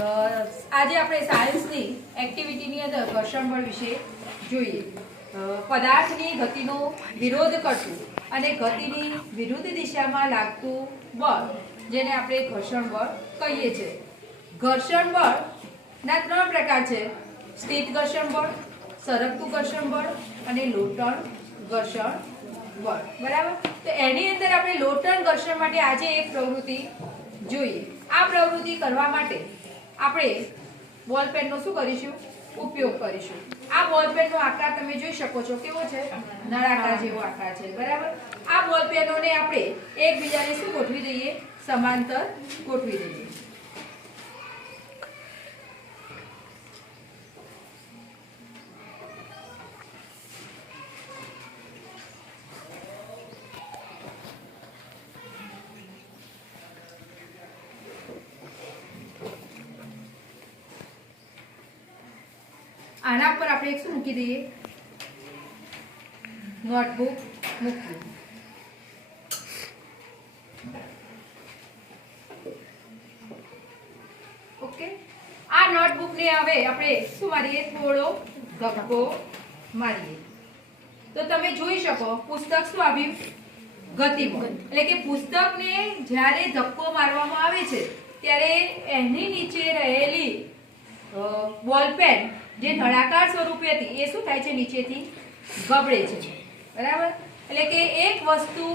આજે આપણે સાયન્સની એક્ટિવિટીની અંદર ઘર્ષણ બળ વિશે જોઈએ. પદાર્થની ગતિનો વિરોધ કરતું અને ગતિની વિરુદ્ધ દિશામાં લાગતું બળ જેને આપણે ઘર્ષણ બળ કહીએ છીએ. ઘર્ષણ બળના 3 પ્રકાર છે: સ્થિત ઘર્ષણ બળ, સરકતું ઘર્ષણ બળ અને લોટણ ઘર્ષણ બળ. બરાબર. તો એની અંદર આપણે લોટણ ઘર્ષણ માટે આજે એક પ્રવૃત્તિ જોઈએ. આ પ્રવૃત્તિ કરવા માટે આપણે બોલ પેનનો શું કરીશું? ઉપયોગ કરીશું. આ બોલ પેનનો આકાર તમે જોઈ શકો છો, કેવો છે? નળાકાર જેવો આકાર છે. બરાબર. આ બોલ પેનોને આપણે એકબીજાને શું ગોઠવી દઈએ? સમાંતર ગોઠવી દઈએ. આના પર આપણે એક શું મૂકી દઈએ? નોટબુક મૂકીએ. ઓકે. આ નોટબુક ને હવે આપણે શું મારીએ? થોડો ધક્કો મારીએ. તો તમે જોઈ શકો પુસ્તક શું આવ્યું? ગતિમાં. એટલે કે પુસ્તકને જ્યારે ધક્કો મારવામાં આવે છે ત્યારે એની નીચે રહેલી બોલ પેન જે નળાકાર સ્વરૂપે હતી એ શું થાય છે? નીચેથી ગબડે છે. બરાબર. એટલે કે એક વસ્તુ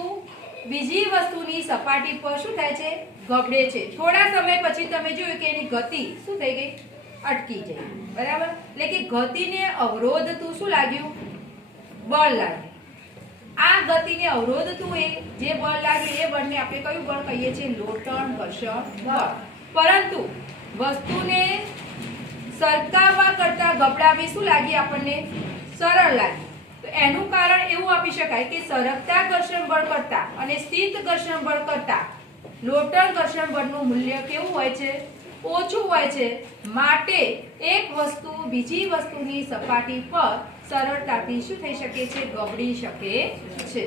બીજી વસ્તુની સપાટી પર શું થાય છે? ગબડે છે. થોડા સમય પછી તમે જોયું કે એની ગતિ શું થઈ ગઈ? અટકી ગઈ. બરાબર. એટલે કે ગતિને અવરોધતું શું લાગ્યું? બળ લાગ્યું. આ ગતિને અવરોધતું એ જે બળ લાગ્યું એ બળને આપણે કયું બળ કહીએ છીએ? લોટણ ઘર્ષણ બળ. પરંતુ વસ્તુને સરકાવવા કરતા ગબડાવી શું લાગી? આપણને સરળ લાગી. તો એનું કારણ એવું આપી શકાય કે સરકતા ઘર્ષણ બળ કરતા અને સ્થિત ઘર્ષણ બળ કરતા લોટણ ઘર્ષણ બળનું મૂલ્ય કેવું હોય છે? ઓછું હોય છે. માટે એક વસ્તુ બીજી વસ્તુની સપાટી પર સરળતાથી શું થઈ શકે છે? ગબડી શકે છે.